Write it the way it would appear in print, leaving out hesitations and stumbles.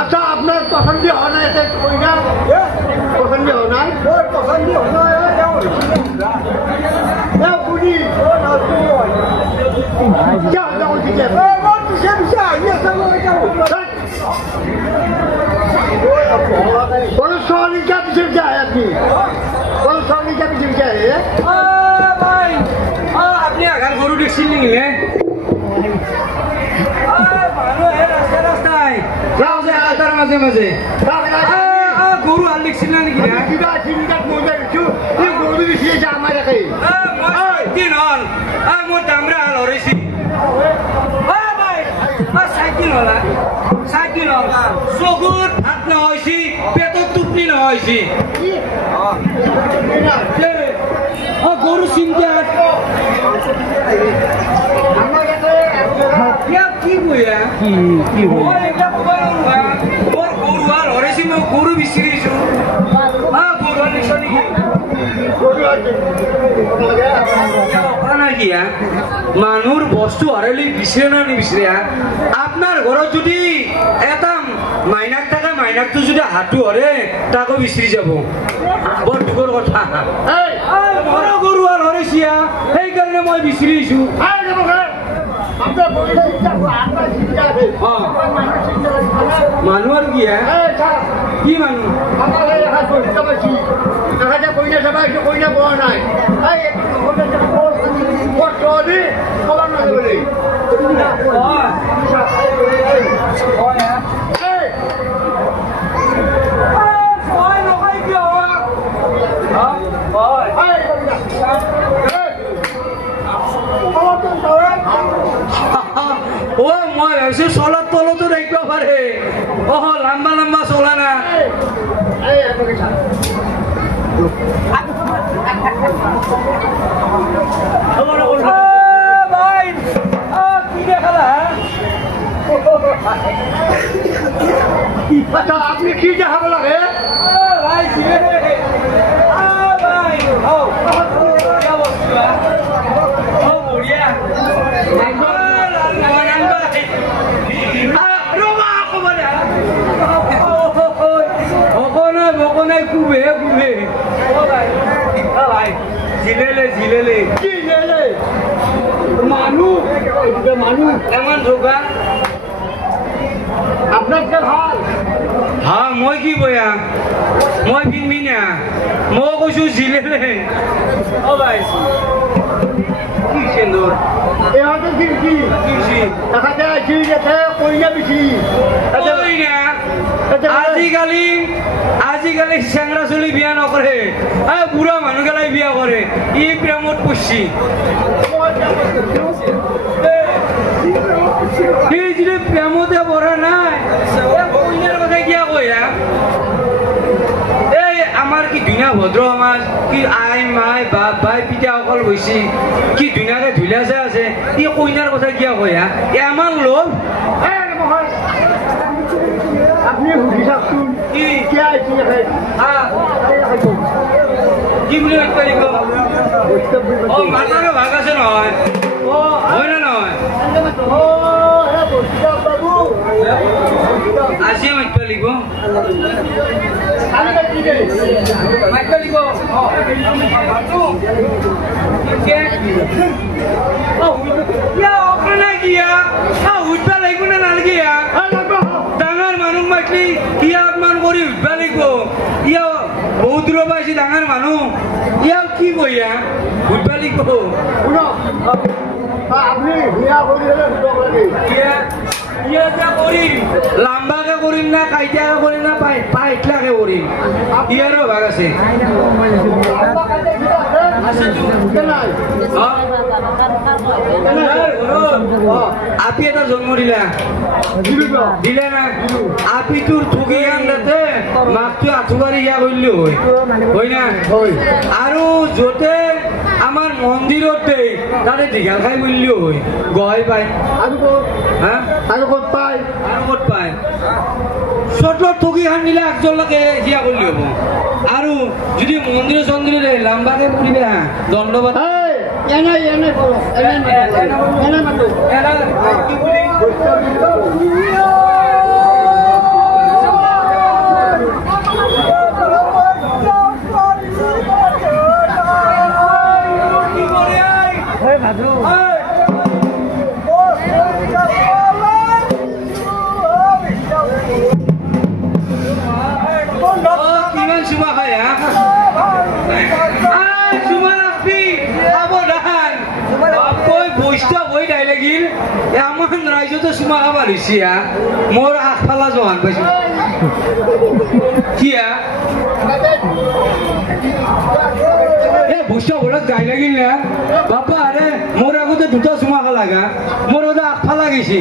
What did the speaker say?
আচ্ছা আপনার পছন্দ হয় না এতে কইনা পছন্দ হয় না পছন্দ হয় না পুরি যা দাও দিকে কোন সহনিকা পিছিয়ে যায় আপনি কোন সহনিকা পিছিয়ে যায় ভাই আপনি আগার গরু দেখছেন নাকি রাস্তায় রাস্তার মাঝে মাঝে গরু আর লিখছিল নাকি গরু পিছিয়ে যা আমার রাখে দিন হল মোর দামরা হাল হরেছি সাইকেল হল সাইকেল হল চকুর হাত নহয়ছি পেটত টুপনি নহয়ছি গরু চিন্তা কি বইয়া কি মোর গরু আর হরেছি মই গরু বিচাৰিছো গরু লিখছ নেকি মানুষ বস্তু হারাইলে বিচারে না নিবিচারে আপনার ঘরত যদি এটা মাইনাক থাকে মাইনাকটো যদি হাতটো হরে তাকো বিচাৰি যাব বৰ দুখৰ কথা বড় গৰু আৰ হৰেছি সেইকাৰণে মই বিচাৰিছো মানুহ আর কি কি মানুহ কইনা সবাই কইনা বড় নাই ও মই ভাবছি চলার তলতো দেখবা পারে লম্বা লম্বা চলা না ভাই কি দেখালা আপনি কি দেখাব লাগে ভাই বকনাই কুবে কুবে জিলেলে জিলেলে জিলেলে মানুষ মানুষ এমন ঢোকা আপনার যে ভাল হ্যাঁ মই কি বয়া মই কিনবি না মই কৈছো জিলেলে ও ভাই কি সুন্দর এহাতে কিনছি কিনছি দেখা যায় জিলেতে কইনা বেশি আজিকালি চেংরা চলি বিয়া নকৰে বুঢ়া মানুহ গেলাই বিয়া কৰে ই প্ৰেমত পড়ছি এই যে প্ৰেমতে পড়া নাই কইনার কথা কিয়া কয়া এই আমার কি ধুনীয়া ভদ্র সমাজ কি আই মাই বাপ ভাই পিতা অকল বৈছি কি ধুনীয়াকে ধুলা যে আছে ই কইনার কথা কিয়া কয়া এমান লোভ আপনি হুদি থাকুন কি কে আইছি কি বুলি পাৰিব মাতাৰো ভাগ আছে নহয় হয় না নহয় আজি মাতিব লাগিব মাতিব লাগিব উঠবা লাগিব না নালাগে ডাঙৰ মানুহ মাতলি ইয়াক মান কৰি উঠবা লাগিব ইয়া বহুত দূৰৰ পৰা আহিছে ডাঙৰ মানুহ ইয়াক কি কইয়া উঠবা লাগিব আপনি বিয়া কৰি হলে উঠব লাগে কৰিম লাম্বাকে কৰিম না কাইটিয়াকে কৰিম না পাইটলাকে কৰিম ইয়াৰো ভাগ আছে আপি এটা জন্ম দিলা দিলে না আপি তোৰ ঠুকি আনতে মাকটো আঁঠুবাৰী ইয়া কৰিলো হয় না আৰু যতে আমাৰ মন্দিৰতে তাতে দীঘাল খাই বললিও হয় গহাই পায় আৰু ক'ত পায় চটত ঠকি খান দিলে একজনকে জিয়া কৰলি হব আৰ যদি মন্দিৰে চন্দিৰে লাম্বাকে পড়িবে দণ্ডবাদ ইমান ৰাইজতে চুমা খাবা দিছি মোৰ আগফালা জহান পাইছো কি বস্তু ঘৰত গাই লাগিল না বাপা আৰে মোৰ আগতে দুটা চুমা খালা গা মোৰ আগফালা গৈছে